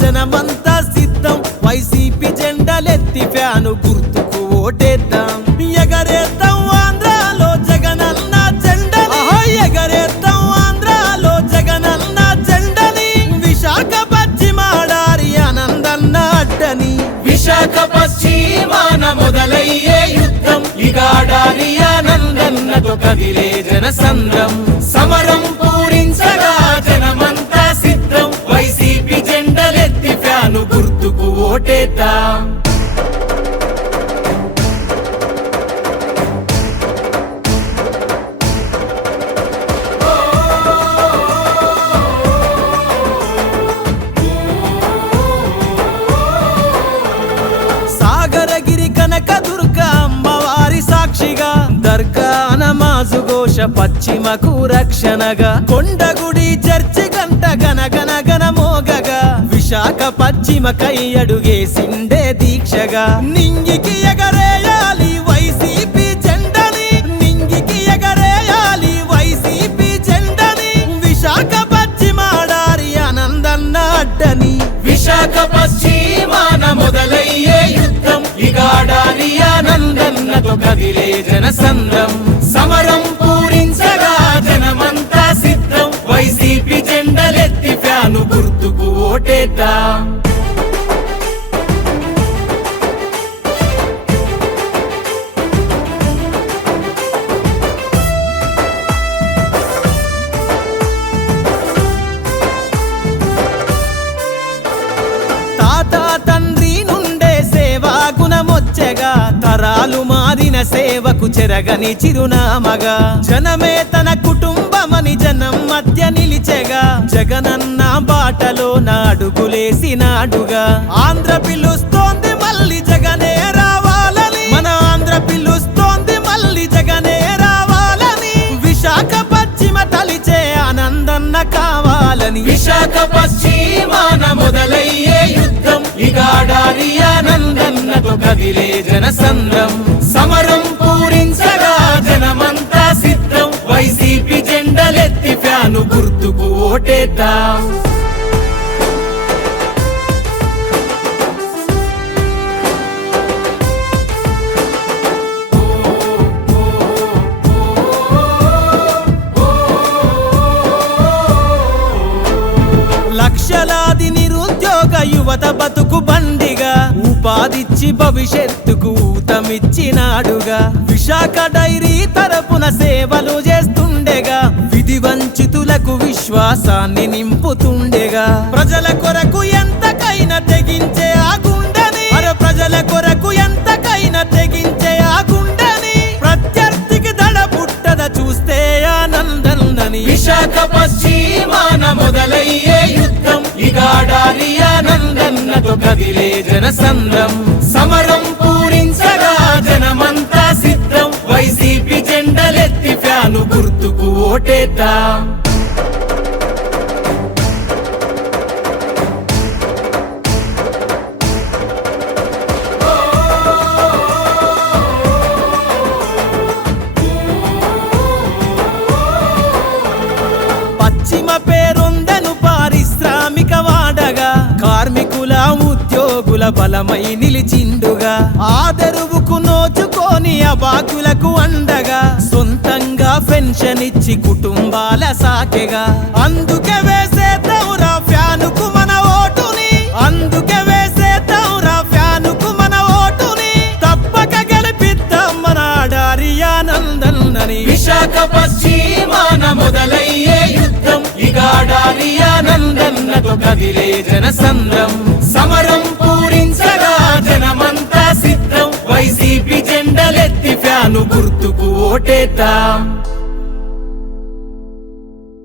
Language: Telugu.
జనమంతా సిద్ధం. వైసీపీ జెండలెత్తి ఫ్యాను గుర్తుకు ఓటేద్దాం. పశ్చిమాన మొదలయ్యే యుద్ధం. ఇగాడాలి ఆనందన్నదొక విలేజ నమాజు ఘోష పశ్చిమకు రక్షణగా కొండగుడి చర్చి గంట గన గన గన మోగగా విశాఖ పశ్చిమకై అడుగేసిండే దీక్షగా. నింగికి ఎగరేయాలి వైసీపీ జెండని నింగికి ఎగరేయాలి వైసీపీ జెండని. విశాఖ పశ్చిమాడారి ఆనందన్న అడ్డని. విశాఖ పశ్చిమాన మొదలయ్యే యుద్ధం ఇగాడారి ఆనందన్నతో కదిలే జనసంద్రం. ఓటేద్దాం తాత తరాలు మారిన సేవకు చెరగని చిరునామగా. జనమే తన కుటుంబమని జనం నిలిచెగా జగనన్న బాటలో నాడుగులేసినాడుగా ఆంధ్ర పిలుస్తోంది మళ్ళీ జగనే రావాలని. మన ఆంధ్ర పిలుస్తోంది మళ్ళీ జగనే రావాలని. విశాఖ పశ్చిమ తలిచే ఆనందన్న కావాలని. విశాఖ పశ్చిమాన మొదలయ్యే యుద్ధం. ఇగాడారి ఆనందన్నతో కదిలే జనసంద్రం. సమర ఓటేద్దాం లక్షలాది నిరుద్యోగ యువత బతుకు బండిగా ఉపాధిచ్చి భవిష్యత్తుకు ఊతమిచ్చినాడుగా. విశాఖ డైరీ తరపున సేవలు విశ్వాసాన్ని నింపుతుండేగా. ప్రజల కొరకు ఎంతకైనా తెగించే ఆ గుండెని. ప్రజల కొరకు ఎంతకైనా తెగించే ఆ గుండెని. ప్రత్యర్థికి దడ పుట్టద చూస్తే ఆనందన్నని విశాఖ పశ్చిమాన మొదలయ్యే యుద్ధం ఇగాడారి ఆనందన్నతో కదిలే జనసంద్రం. సమరం పూరించగా జనమంతా సిద్ధం వైసీపీ జెండలెత్తి ఫ్యాను గుర్తుకు ఓటేద్దాం. ఉద్యోగుల బలమై నిలిచిండుగా. ఆదరువుకు నోచుకొని అబాకులకు అండగా. సొంతంగా పెన్షన్ ఇచ్చి కుటుంబాల సాకెగా. అందుకే వేసేద్దాంరా ఫ్యానుకు మన ఓటుని. అందుకే వేసేద్దాంరా ఫ్యానుకు మన ఓటుని. తప్పక గెలిపిద్దాం మన ఆడారి ఆనందన్నని. విశాఖ పశ్చిమాన యుద్ధం ఇగాడారి ఆనందన్నతో కదిలే జనసంద్రం. సమరం పూరించగా జనమంతా సిద్ధం. వైసీపీ జెండలెత్తి ఫ్యాను గుర్తుకు ఓటేతాం